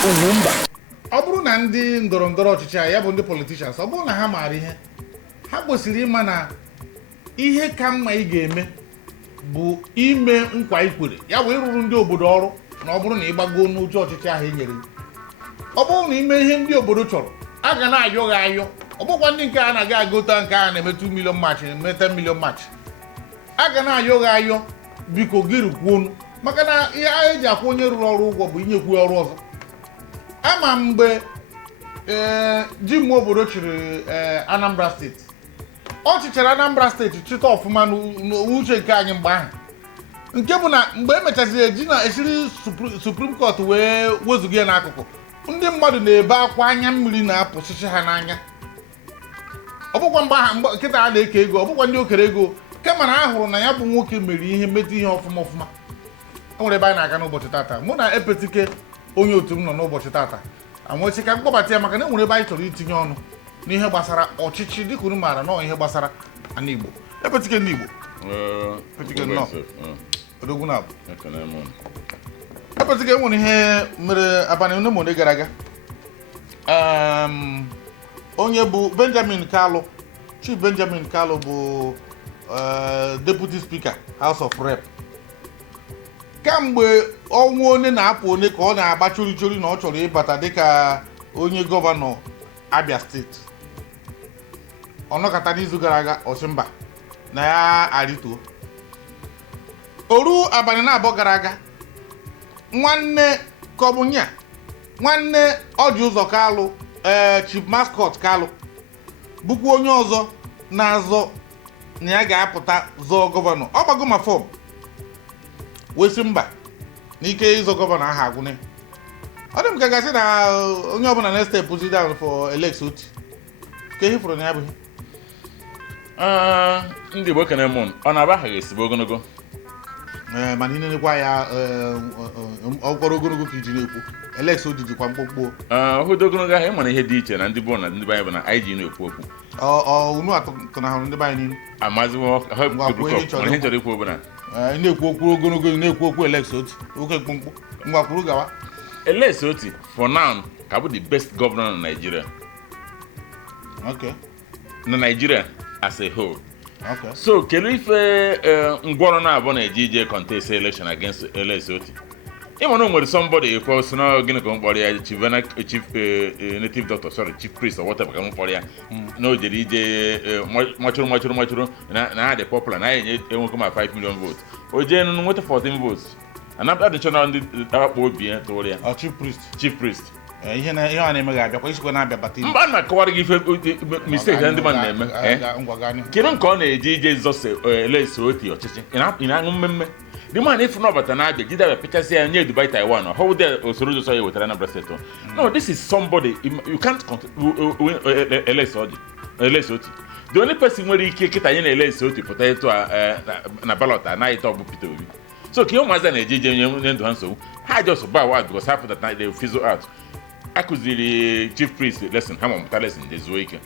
UGWUMBA. Ọ bụrụ na ndị ndọrọndọrọ ọchịchị ya bụ ndị politicians, ọ bụrụ na ha maara ihe, ha kwesịrị ịma na ihe ka mma ị ga-eme bụ ime nkwa ikwere ya bụ ịrụrụ ndị obodo ọrụ na ọ bụrụ na ị gbago n'uche ọchịchị ahụ e nyere gị. Ọ bụrụ na ime ihe ndị obodo chọrọ, a ga na-ayọ gị ayọ. Ọ bụkwa ndị nke a na-aga agụta nke a na-eme 2 million match, eme 10 million match. A ga na-ayọ gị ayọ, biko gị rụkwuo ọnụ, maka na ihe a eji akwụ onye rụrụ ọrụ ụgwọ bụ inyekwu ọrụ ọzọ. Ama mgbe ji mmụọ obodo chịrị Anambra steeti, ọ chịchara Anambra steeti chịta ọfụma n'uche nke anyị mgbe ahụ, nke bụ na mgbe emechaziri eji na esiri Supreme Court wee wezuga ya n'akụkụ, ndị mmadụ na-ebe akwa, anya mmiri na-apụsịsị ha n'anya. Ọ bụkwa mgbe ahụ nkịta a na-eke ego, ọ bụkwa ndị okere ego, kama na a hụrụ na ya bụ nwoke mere ihe metụ ihe ọfụma ọfụma. O nwere ebe anyị na-aga n'ụbọchị tata, mụ na Epetike onye otu m nọ n'ụbọchị tata amụsị ka mkpọbata ya, maka na enwere ebe anyị chọrọ itinye ọnụ n'ihe gbasara ọchịchị, dịka unu maara nọọ ihe gbasara ana Igbo. Epetike ndị Igbo, Epetike nnọọ odogwu na-abụ. Epetike nwere ihe mere abalị one ma one gara aga. Onye bụ Benjamin Kalu, Chief Benjamin Kalu bụ Deputy Speaker House of Rep. Kamgbe ọnwa onye na-apụ onye ka ọ na-agba chori na ọ chọrọ ịbata dịka onye gọvanọ Abia steeti, ọ nọkọta n'izu gara aga Osimba na ya arịtuo. Oru abalị na-abụọ gara aga, nwanne Kọbụnya, nwanne Ọji Ụzọ Kalụ, Chief Mascot Kalụ, bụkwa onye ọzọ na-azọ na ya ga-apụta zọọ gọvanọ. Ọ gbago ma fọm wee sị mba n'ike ịzọ gọvanọ ahụ agwụne. Ọ dị m ka gasị na onye ọbụla na-step down for Alex Otti ka ihe fụrụ na ya bụghị. Ndị Igbo kene mụ, ọ na-abaghị esibe ogologo. Mana ihe na-ekwa ya ọkwara ogologo ka iji na-ekwu. Alex Otti jikwa mkpụmkpụ. Ọhụdo ogologo ahụ ịma na ihe dị iche na ndị bụ na ndị banyị bụ na anyị ji na-ekwu okwu. Unu atụnahụrụ ndị banyị niile. Amaziwo ha ihe chọrọ ikwu ọbụla. Na-ekwu okwu ogologo, na-ekwu okwu Alex Otti oke mkpụmkpụ. Ngwa kwuru gawa. Alex Otti for now ka bụ the best governor na Nigeria. Okay. Na Nigeria as a whole. Okay. So kedu ife ngwọrọ na-abụ na-eji ije contest election against Alex Otti? Ịma na o nwere somebody ekwe si na gịnị ka m kpọrọ ya chief native doctor, sorry, chief priest or whatever ka m kpọrọ ya, na o jere ije machụrụ na ha dị popular, na ya enwekọ ma 5 million votes. O jee nụ nweta 14 votes. Anapụta adịchọ ndị akpọ obi ya tụrụ ya. Chief priest. Ihe a na-eme ga-abịakwa isikwa na-abịa bata. Mba na-akọwara gị ife mistake ndị mmadụ na-eme. Kedu nke ọ na-eje ije zọse Alex Otti ọchịchị? Ị na-aṅụ mmemme? The man if not but an Abia, did have a picture say near Dubai, Taiwan, or how there also say with Anambra State. No, this is somebody you can't win Alex Otti. The only person where he kick it in Alex Otti potato na ballot and I talk Peter Obi. So Kyo Mazan and JJ to answer. I just bow out because after that night they fizzle out. I could the chief priest lesson, how much lesson this week.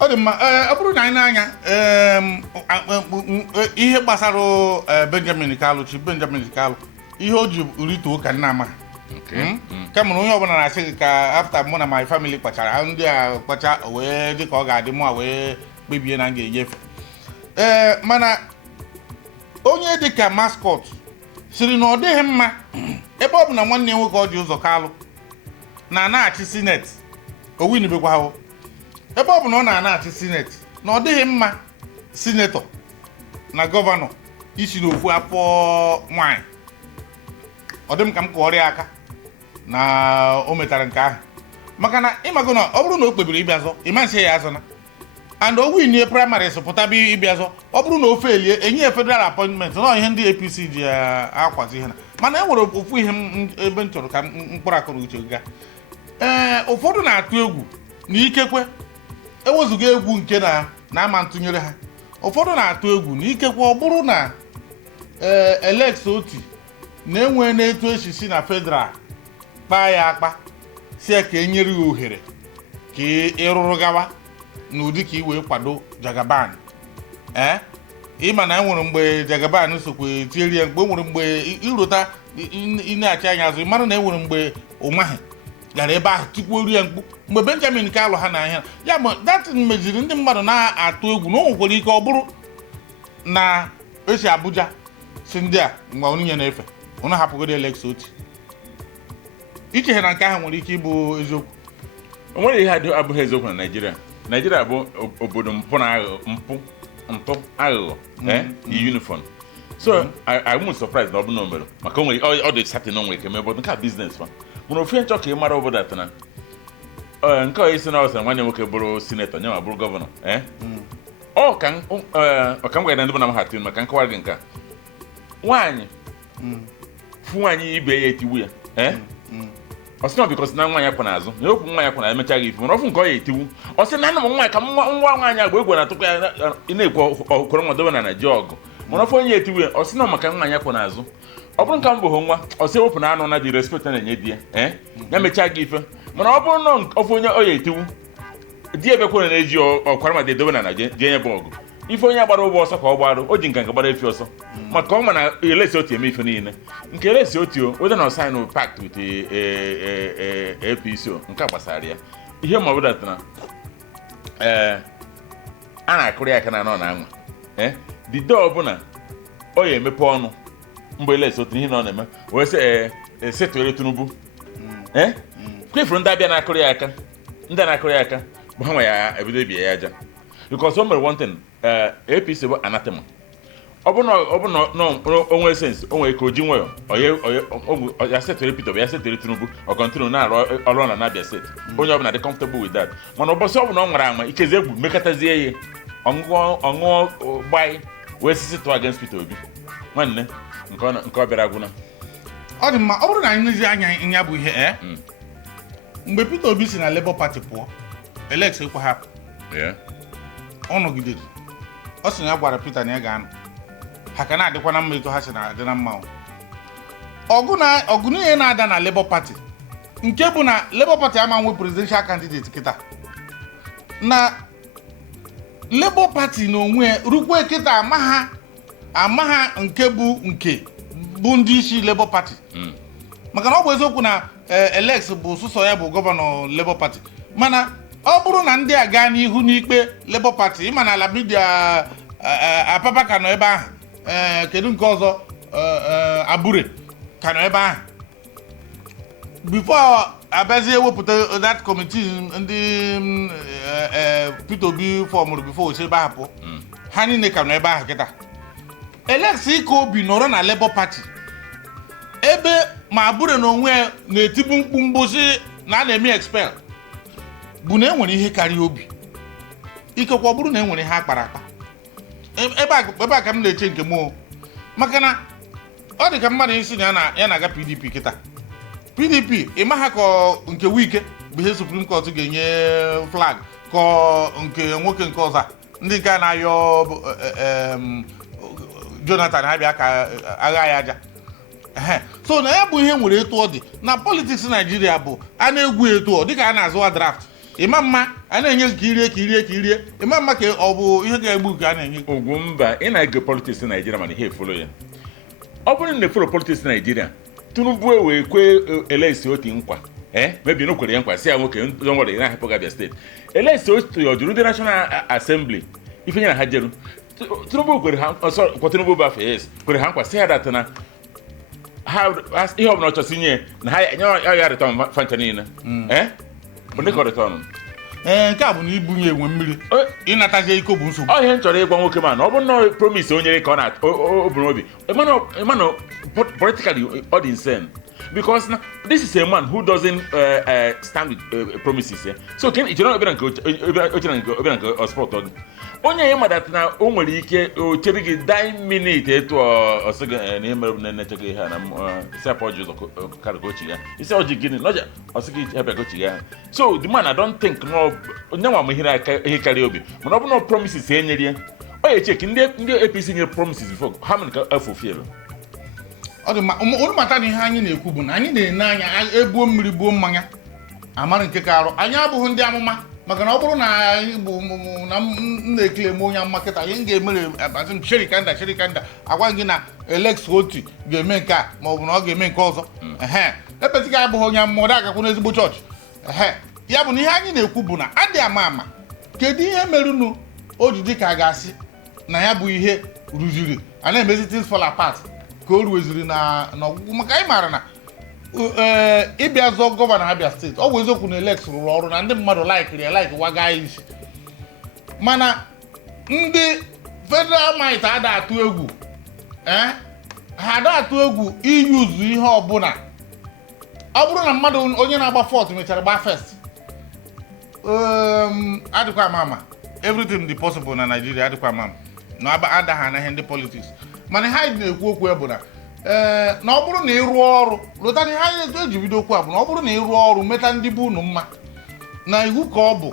Ọ dị mma. Ọ bụrụ na anyị na-anya ihe gbasara Benjamin Kalu, Chief Benjamin Kalu, ihe o ji rituo ka nna ama. Kama na onye ọbụla na-asị gị ka after mụ na my family kpachara, ndị a kpacha wee dị ka ọ ga-adị mụ a wee kpebie na m ga-enyefe. Mana onye dị ka Mascot siri na ọ dịghị mma ebe ọ bụ na nwanne nwoke Ọji Ụzọ Kalụ na-achị sineti, o winibekwa ha. Ebe ọ bụ na ọ na-achị sineti, na ọ dịghị mma sinetọ na gọvanọ isi n'ofu afọ nwanyị. Ọ dị m ka m kụọrịa aka na o metara nke ahụ, maka na ịmago na ọ bụrụ na o kpebiri ịbịa zọ, ịma nche ya azọ na and o winie primaries pụtaba ịbịa zọ, ọ bụrụ na o felie enye ya federal appointment, na ihe ndị APC ji akwazi ihe na. Mana e nwere ofu ihe ebe m chọrọ ka mkpụrụ akụ na uche gaa. Ụfọdụ na-atụ egwu na ikekwe ewezuga egwu nke na-ama ntụnyere ha. Ụfọdụ na-atụ egwu na ikekwe ọ bụrụ na Alex Otti na-enwe n'etu esi si na federal kpaa ya akpa si ka e nyere ya ohere ka ịrụrụ gawa n'ụdị ka i wee kwado Jagaban. Ịma na enwere mgbe Jagaban sokwe tieri ya, mgbe enwere mgbe irota ị na-achị anya azụ mara na enwere mgbe ụmaghị gara ebe ahụ tikwa ori ya mkpu mgbe Benjamin Kalu ha n'ahịa ya ma datin meziri ndị mmadụ na-atụ egwu na o nwekwara ike ọ bụrụ na esi Abuja si ndị a mgbe onye na-efe ụnụ hapụgoro Alex Otti iche na nke ahụ nwere ike ịbụ eziokwu. O nwere ihe abụghị eziokwu na Naijiria bụ obodo mpụ aghụghọ yi uniform. So I won't surprise na ọ bụ na o mere maka o nwere ọ dị satin o nwere ike mee bụ nke a business fa mana ofe nchọ ka ị mara obodo atana nke onye isi na ọsara nwanne nwoke bụrụ sinetọ nye ma bụrụ gọvanọ ọka m gwara ndị bụ na m ha tiri maka nkọwa gị nke nwaanyị fụ nwaanyị ibe ya etiwu ya ọ sị na bikọs na nwaanyị akwa n'azụ na okwu nwaanyị akwa na emechaghị ifu mana ọfụ nke ọ ya etiwu ọ sị na nna m nwaanyị ka nwa nwaanyị agba egwu na-atụkwa ya ị na-ekwu ọkwụrụ nwa dobe na ji ọgụ mana ọfụ onye etiwu ya ọ sị na maka nwaanyị akwa n'azụ ọ bụrụ nke m bụ nwa ọ sị ewepụ na anụ na dị respekt na-enye di ya ya mechaa gị ife mana ọ bụrụ na ọfụ onye ọ ya etiwu di ebe kwere na-eji ọkwara ma dobe na ji enye bụ ọgụ ife onye gbara ụgbọ ọsọ ka ọ gbarụ o ji nka gbara efi ọsọ maka ọ ma na Alex Otti eme ife niile nke Alex Otti weda na ọsaịn pact with APC nke a gbasara ya ihe ma ọbụla na a na-akụrụ ya aka na anọ na anwa dido ọbụla ọ ya emepe ọnụ mgbe Alex Otti ihe na ọ na-eme wee sị setụere Tinubu kwefuru ndị Abia na-akụrụ ya aka ndị na-akụrụ ya aka bụ ha nwe ya ebido ebie ya aja because o mere one thing APC bụ anathema ọ bụ na onwe sense o nwere ka oji nwayọ ya setụrụ Peter ya setụrụ Tinubu ọ kọntinu na-arụ ọrụ na Abia steeti onye ọbụla dị comfortable with that mana ụbọchị ọ bụla ọ nwere ama ikezi egwu mekọtazie ya ọṅụṅụ gbanyị wee sisi tụ against Peter Obi nwanne nke ọ bịara gwụna ọ dị mma ọ bụrụ na anyị nezi anya ya bụ ihe mgbe Peter Obi si na Labour Party pụọ Alex ekwe hapụ ọ nọgidere ọ sị na ya gwara Peter na ya ga-anọ ha ka na-adịkwa na mma etu ha si na-adị na mma ọgụ niile na-ada na Labour Party nke bụ na Labour Party ama nwe presidential candidate kịta na Labour Party na onwe rukwe kịta ama ha nke bụ ndị isi Labour Party maka na ọ bụ eziokwu na Alex bụ sụsọ ya bụ gọvanọ Labour Party mana ọ bụrụ na ndị a gaa n'ihu n'ikpe Labour Party ịma na ala midia Apapa ka nọ ebe ahụ kedu nke ọzọ Abure ka nọ ebe ahụ before abazie ewepụta that committee ndị Peter Obi fọmụrụ before oche ebe ahụ pụọ ha niile ka nọ ebe ahụ kịta Alex ike obi nọrọ na Labour Party ebe ma Abure na onwe na-etibu mkpu mgbosi na a na-eme expel bụ na enwere ihe karịa obi ikekwe ọ bụrụ na enwere ihe akpara akpa ebe a ka m na-eche nke m maka na ọ dị ka mmadụ isi na ya na-aga PDP kịta PDP ịma ha ka nke Wike bụ ihe Supreme Court ga-enye flag ka nke nwoke nke ọzọ ndị nke a na-ayọ Jonathan ha bịa ka agha ya aja so na ya bụ ihe nwere etu ọ dị na politiks Naijiria bụ a na-egwu etu ọ dịka a na-azụwa draft ịma mma a na-enye ka irie ịma mma ka ọ bụ ihe ga-egbu ka a na-enye Ugwumba ị na-ege politiks Naijiria mana ihe efolo ya ọ bụrụ na efolo politiks Naijiria Tinubu wee kwe Alex Otti nkwa mebi na kwere ya nkwa si ya nwoke nwere na-ahapụ Abia steeti Alex Otti ọ jụrụ ndị National Assembly ife nye na ha jeru Tinubu kwere ha ọsọ kwa Tinubu bụ afọ yes kwere ha nkwa si ya datana ihe ọbụla ọ chọsi nye na ha ya return fancha niile ndị ka return nke a bụ na ibunye enwe mmiri ịnatazie iko bụ nsogbu ọ ihe m chọrọ ịgwa nwoke ma na ọ bụrụ na promise onye ka ọ na-oburu obi ịmana politically ọ dị insane because this is a man who doesn't stand with promises so can you know obere nke sport onye ya madata na o nwere ike o chere gị 9 minute etu ọsọ gị na ihe mere na-echekwa ihe na sepụ ọjị ụzọ karịa ochi ya isi ọjị gịnị n'ọja ọsọ gị ebe gochi ya so the man I don't think no onye nwa ma ihe karịa obi mana ọ bụ na promises enyere ya ọ ya echeki ndị APC nyere promises before ha mere ka fulfill ọ dị mma unu mata na ihe anyị na-ekwu bụ na anyị na-ene anya ebuo mmiri buo mmanya amara nke ka arụ anyị abụghị ndị amụma maka na ọ bụrụ na Igbo na m na-ekele m onye mmakịta ihe m ga-emere abazim sherikanda agwa gị na Alex Otti ga-eme nke a ma ọ bụ na ọ ga-eme nke ọzọ epetiga abụghị onye mmụọ agakwu n'ezigbo chọọchị ya bụ na ihe anyị na-ekwu bụ na adị ama kedu ihe merụnụ o ji dị ka a ga-asị na ya bụ ihe rụziri a na-emezi things fall apart ka o rueziri na ọgwụgwụ maka anyị maara na ịbịa zọọ gọvanọ Abia steeti ọ bụ eziokwu na Alex rụrụ ọrụ na ndị mmadụ laikiri waga isi mana ndị federal might ada atụ egwu ha ada atụ egwu iyuzu ihe ọbụla ọ bụrụ na mmadụ onye na-agba fọt mechara gba first adịkwa ama everything dị possible na Nigeria adịkwa ama na adaghị anaghị ndị politics mana ha na-ekwu okwu bụ na na ọ bụrụ na ịrụ ọrụ lụta ihe anyị eji bido okwu a bụ na ọ bụrụ na ịrụ ọrụ meta ndị bụ unu mma na iwu ka ọ bụ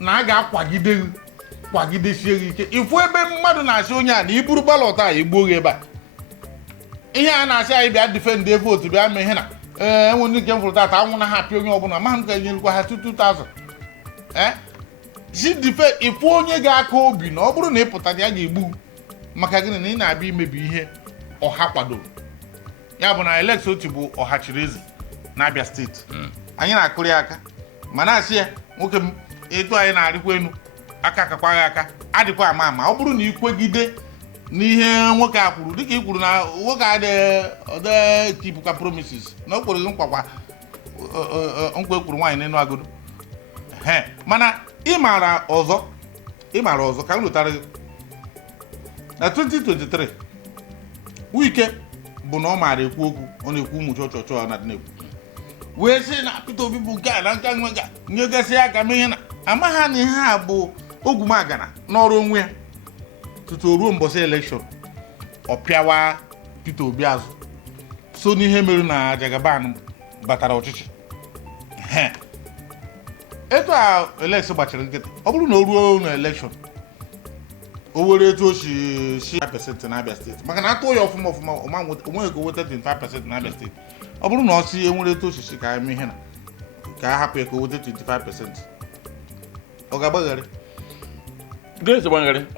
na a ga-akwagidesie gị ike ifu ebe mmadụ na-asị onye a na iburu balọt a egbuo gị ebe a ihe a na-asị anyị bịa difendị votu bịa mee ihe na enwe ndị nke m fụrụ tata anwụ na ha apịa onye ọbụla ma m ga-enyerukwa ha 2000 si dife ifu onye ga-aka obi na ọ bụrụ na ị pụtara ya ga-egbu maka gịnị na ị na-abịa imebi ihe ọha kwadoro ya bụ na Alex Otti bụ ọha chiri eze na Abia steeti anyị na-akụrụ ya aka ma na-asị ya nwoke m etu anyị na-arịkwa enu aka akakwaghị aka adịkwa ama ọ bụrụ na ị kwegide n'ihe nwoke a kwuru dịka ị kwuru na nwoke adịghị tipụkwa promises na o kwere gị nkwa ekwuru nwaanyị n'elu agodo mana ị maara ọzọ ka m lụtara gị na 2023 Wike bụ na ọ maara ekwu okwu ọ na-ekwu ụmụ chọchọchọ na na-ekwu wee sị na Peter Obi bụ nke a na nka nwega nyegasị aka mee ihe na amaghị na ihe a bụ ogwumagana n'ọrụ onwe ya tutu ruo mbọsị elekshọn ọ pịawa Peter Obi azụ so n'ihe mere na Jagaban batara ọchịchị etu a Alex gbachiri nkịtị ọ bụrụ na o ruo na elekshọn o were etu o si 5% na Abia steeti maka na atụ ya ọfụma onweghị ka o weta 25% na Abia steeti ọ bụrụ na ọ si enwere etu osisi ka eme ihe na ka a hapụ ya ka o weta 25% ọ ga-agbagharị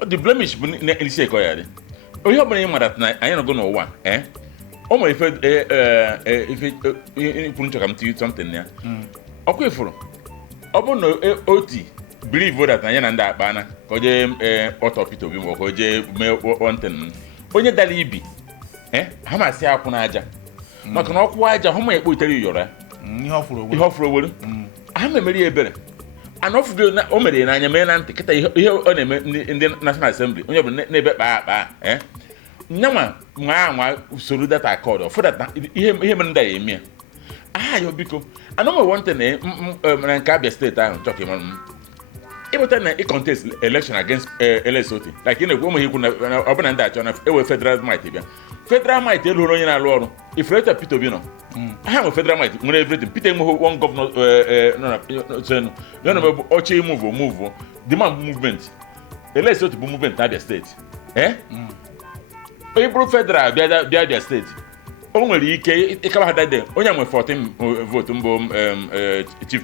the blemish bụ n'isi eko ya dị onye ọbụla ị mara na anyị nọgo n'ụwa o nwere ife kwuru nchọ ka m tinye something ya ọkwa ifuru ọ bụrụ na Otti believe that na ya na ndị akpana ka o jee ọtọ Peter Obi ma ka o jee mee wọnten onye dara ibi ha masị akwụ n'aja maka na ọkwụ aja hụ ma ekpotere iyọrọ ya ihe ọ fụrụ owere ha memere ya ebere ana o mere ya n'anya mee na ntị kịta ihe ọ na-eme ndị National Assembly onye ọbụla na-ebe kpaa nyanwa nwa usoro data akọd ọfụdata ihe mere ndị a ya eme ya aha ya biko ana ụmụ wọnten na nke Abia steeti ahụ chọka ịmara m ịbụta na contest election against Alex Otti like ị na-ekwu ụmụ ikwu na ọbụna ndị achọ na ewe federal might bịa federal might elughoro onye na-alụ ọrụ ifreta Peter Obi nọ ha nwe federal might nwere everything Peter enweghị one governor nọ ya na bụ ọchị move the man movement Alex Otti bụ movement Abia steeti onye bụrụ federal bịa Abia steeti o nwere ike ịkaba ha dade onye nwe 14 vote mbụ chief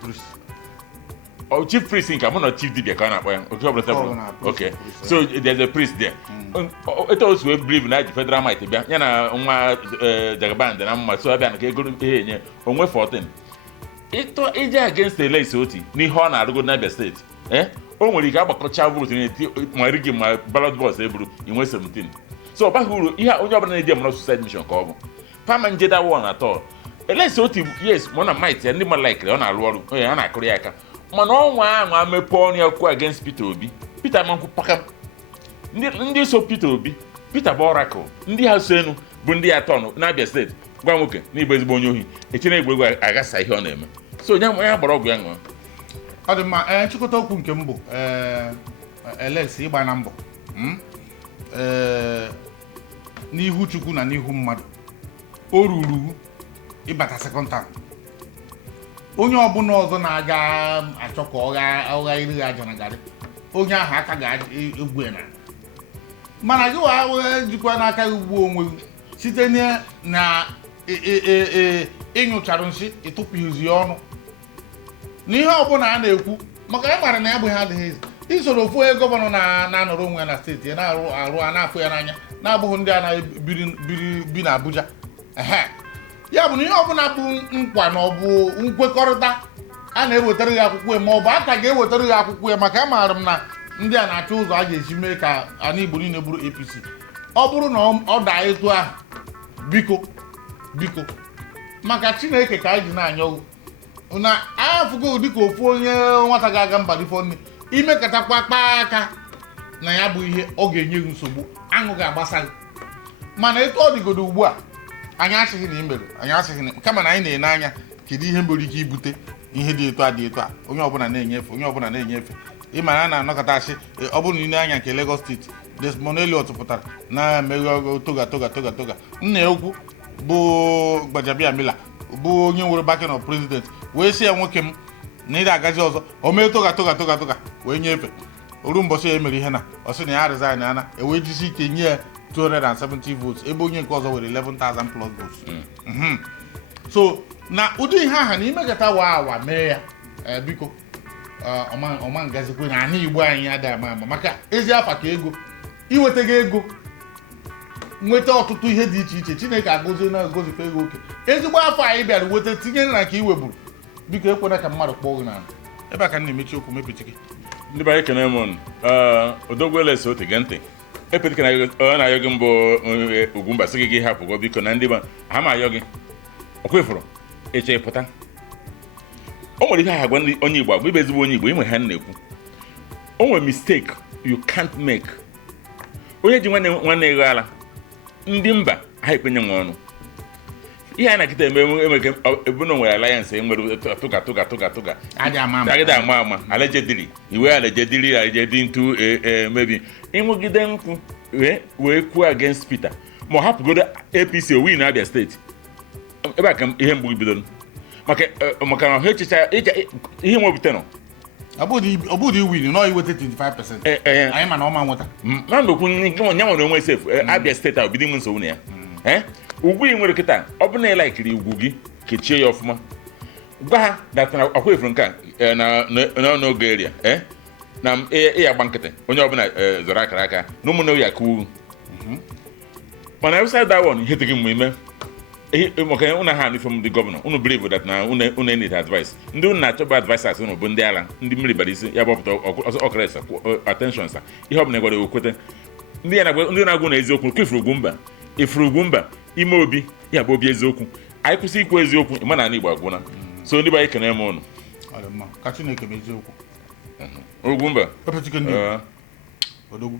priest chief priest nke mụ na chief dibia ka a na-akpọ ya okay so there's a priest there eto osu we believe na federal might bịa ya na nwa Jagaban na mma so abịa na ka ego ihe enye onwe 14 ito ije against Alex Otti n'ihe ọ na-arụgo na Abia steeti o nwere ike agbakọcha vote n'eti ma rigi ma ballot box eburu inwe 17 so ọ baghị uru ihe onye ọbụla na-eji mụrụ suicide mission ka ọ bụ pama njeda one atọ Alex Otti yes mụ na might ya ndị mmadụ like ọ na-arụ ọrụ onye a na-akụrụ ya aka mana ọnwa ahụ amepe ọnụ ya kwuo against Peter Obi Peter mankwụ paka ndị so Peter Obi Peter bụ oracle ndị ha so enu bụ ndị atọ na Abia steeti gwa nwoke na ịbụ ezigbo onye ohi echere egwuregwu agasa ihe ọ na-eme so onye gbara ọgwụ ya ṅụọ ọ dị mma nchịkọta okwu nke mbụ Alex ịgba na mbọ n'ihu Chukwu na n'ihu mmadụ o ruru ịbata second term onye ọbụla ọzọ na-aga achọ ka ọgha iri aja na garị onye ahụ aka ga-egwu na mana gị wee jikwa n'aka gị ugbu onwe gị site na ịnyụcharụ nsị ịtụpụghịzi ọnụ n'ihe ọbụla a na-ekwu maka ya mara na ya bụ ha adịghị ezi isoro ofu onye gọvanọ na-anọrọ onwe ya na steeti ya na-arụ a na-afụ ya n'anya na-abụghị ndị a na-bi na Abuja ya bụ na ihe ọbụla bụ nkwa na ọ bụ nkwekọrịta a na-ewetara ya akwụkwọ ya ma ọ bụ aka ga-ewetara ya akwụkwọ ya maka amaara m na ndị a na-achọ ụzọ a ga-eji mee ka ana Igbo niile bụrụ APC ọ bụrụ na ọ daa etu ahụ biko maka Chineke ka anyị ji na-anyọ na afụgo dịka ofu onye nwata ga-aga mba difọ nne imekọtakwa kpaa aka na ya bụ ihe ọ ga-enye gị nsogbu aṅụ ga-agbasa gị mana etu ọ dịgodo ugbu a anyị asịghị na imere anyị asịghị na kama na anyị na-ene anya kedu ihe nwere ike ibute ihe dị etu a onye ọbụla na-enyefe ịma na a na-anọkọta asị ọ bụrụ na ị na-anya nke Lagos steeti Desmond Elliot pụtara na-emeghe toga nna ya ukwu bụ Gbajabiamila bụ onye nwere backing of president wee sị ya nwoke m na ị ga-agazi ọzọ o mee toga wee nyefee oru mbọsị ya emere ihe na ọ sị na ya resign ana ewee jisi ike nye ya 270 votes ebe onye nke ọzọ were 11,000 plus votes so na ụdị ihe aha na imekọta wa mee ya biko ọma ngazikwe na ana Igbo anyị adịghị ama maka ezi afa ka ego iwetago ego nweta ọtụtụ ihe dị iche iche Chineke agọzie na-agọzikwa ego oke ezigbo afọ anyị bịara weta tinye na nke iweburu biko ekwena ka mmadụ kpọọ gị n'ala ebe a ka m na-emechi okwu mepụta gị ndị banye kene m odogwuele so ote gị ntị epetike na ayọ gị mbụ Ugwumba sị gị hapụgo biko na ndị ha ma ayọ gị ọkwefụrụ eche pụta o nwere ihe aha gwa onye Igbo agba ibe ezigbo onye Igbo inwe ha na-ekwu o nwere mistake you can't make onye ji nwanne eghe ala ndị mba ha ekwenye nwe ọnụ ihe a na-akịta emeke ebu na nwere alliance nwere tụga agịda ama allegedly iwe allegedly into maybe ịnwegide nkwụ wee kwuo against Peter ma ọ hapụgodo APC owi na Abia steeti ebe a ka ihe mgbu bidoro maka na ha echicha ihe nwebute nọ ọ bụrụ iwin nọ iweta 25% anyị ma na ọma nweta na ndokwu nye nwere onwe sef Abia steeti ahụ bido nwe nsogbu na ya ugwu ị nwere kịta ọ bụ na ị laikiri ugwu gị kechie ya ọfụma gwa ha datara ọkwa efuru nke a n'oge eria na ịya gba nkịtị onye ọbụla zọrọ akara aka na ụmụnne ya ka ugwu mana website that one ihe tịgị mgbe ime maka ụnụ ha n'ife m dị gọvanọ ụnụ believe that na ụnụ need advice ndị ụnụ na-achọba advisers ụnụ bụ ndị ala ndị mmiri bara isi ya gbapụta ọkara attention sa ihe ọbụla gwara ekwete ndị na-agwụ na eziokwu ka ifuru Ugwumba ime obi ya bụ obi eziokwu anyị kwụsị ikwu eziokwu ịma na Igbo agwụna so ndị anyị kene m ụnụ ka Chineke bụ eziokwu Ugwumba odogwu